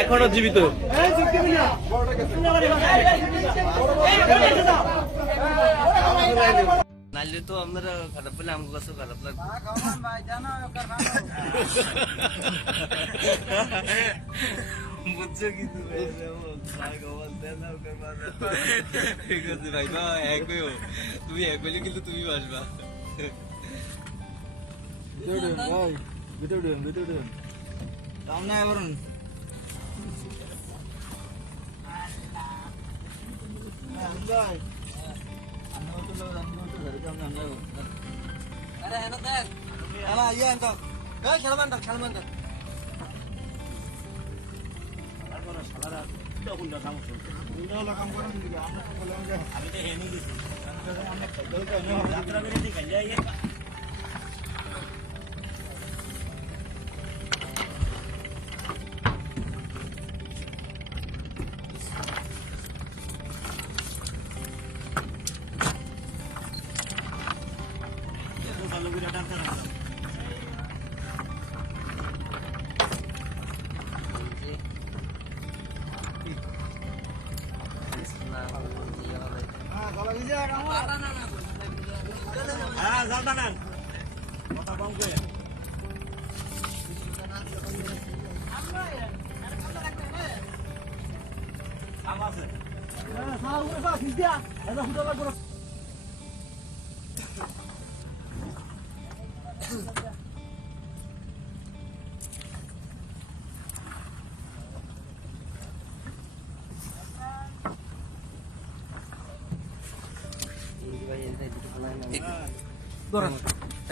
এখনো জীবিত। নাইলে তো আপনারা খারাপ পেলে আমার কাছে খারাপ লাগবে। বুঝছো কিন্তু ভাই তুমি এক হইলে কিন্তু তুমি বাসবা।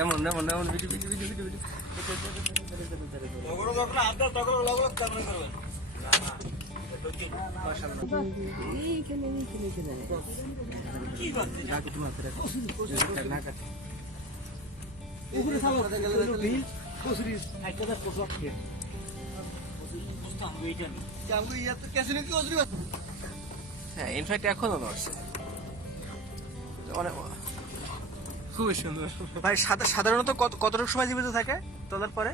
এমন এমন এমন video video video video video in fact এখনো নড়ছে খুবই সুন্দর ভাই। সাধারণত কতটুকু সময় জীবিত থাকে তোলার পরে?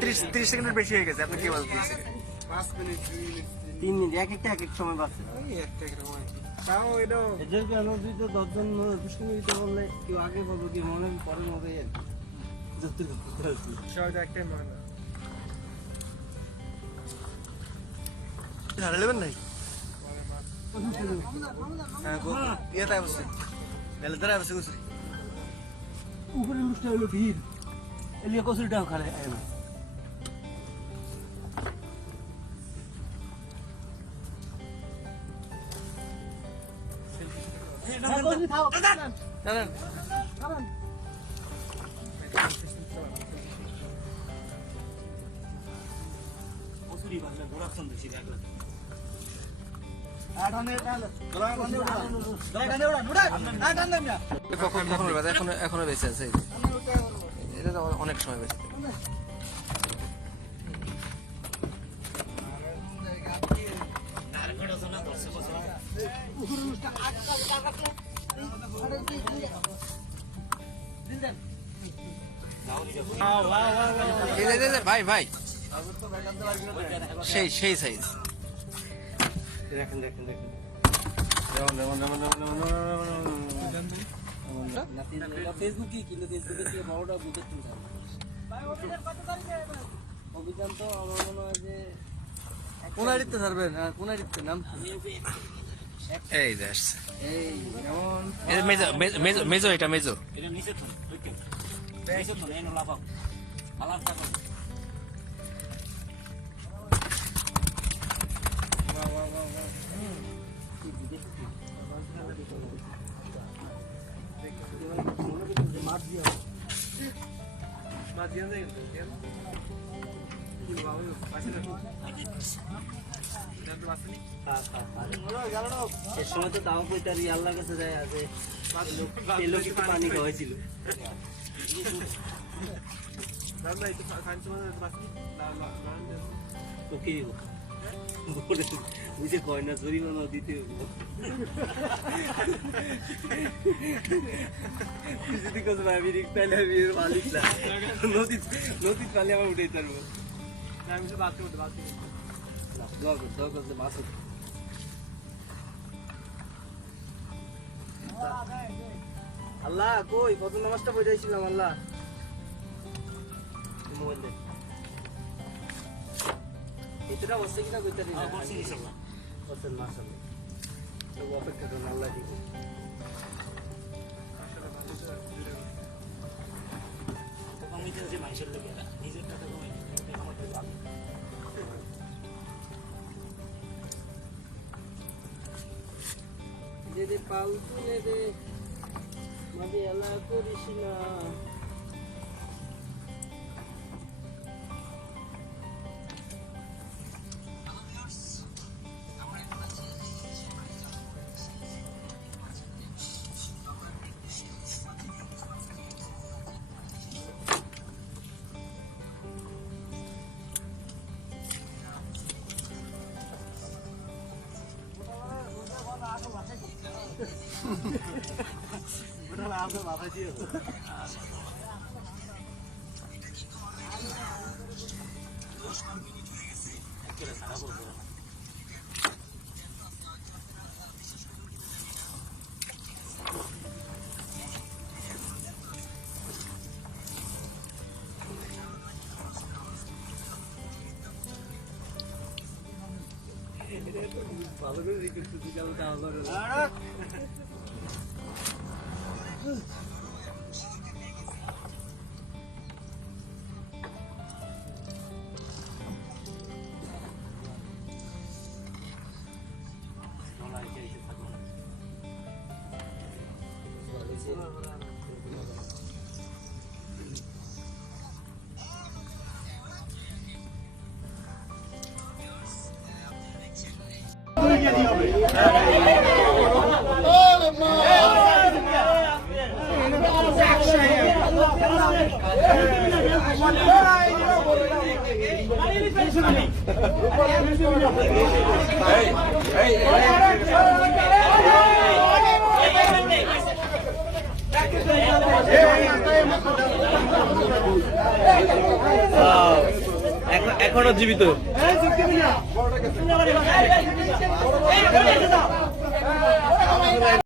30 সেকেন্ডের বেশি হয়ে গেছে। আপনি কি বলছেন? 5 মিনিট 3 মিনিট এক একটা এক এক সময় বাঁচছে। তাও এটা এদের কেন যদি 10 জন দুষ্কর্মীতে বললে কেউ আগে বলবো কি মনে পরে মনে একটাই মনে হারালেবেন নাই উপরে লুচটা হলো ভিড় এলিয়া কচুরিটাও খালে না। এখনো বেঁচে আছে, এটা তো অনেক সময় বেঁচে। ভাই ভাই সেই সেই সাইজ দেখেন দেখেন দেখেন ফেসবুকে কিন্তু ফেসবুকে থেকে বড়টা বুঝে অভিযান তো আমার মনে হয় যে কোনারিতে ছাড়বেন। হ্যাঁ কোনারিতে নাম এই দেশ এই যেমন মেজো মেজো এটা মেজো এটা নিচে তো নিচে তো এই লাফা আলাদা করে বাহ বাহ বাহ বাহ মাছ দিয়া মাছ দিয়া যায় কি বাবা পাশে এর সময় তো তাও কইতারি আল্লাহর কাছে যায় আছে এই লোক একটু পানি খাওয়াইছিল ওকে বুঝে কয়না জরিমানা দিতে যদি কথা আমি রিক্তাইলে আমি মালিক না নদী পালে আমার উঠে পারবো আমি তো বাদ করতে দোয়া করতে মাছ আল্লাহ কই কত নামাজটা পড়াইছিলাম আল্লাহ মোবাইল দে এটা বসে কিনা কইতা দিনা বসে ইনশাআল্লাহ বসে মাশাআল্লাহ তো অপেক্ষা করুন আল্লাহ দিবে তো আমি যে মাইশের লাগে নিজের টাকা কমাই আমার তো ভালো যে পাল তুলে দে মাঝে আল্লাহ করিস না ভালো করে রিকোয়েস্ট করতে যাবো তাহলে এখনো জীবিত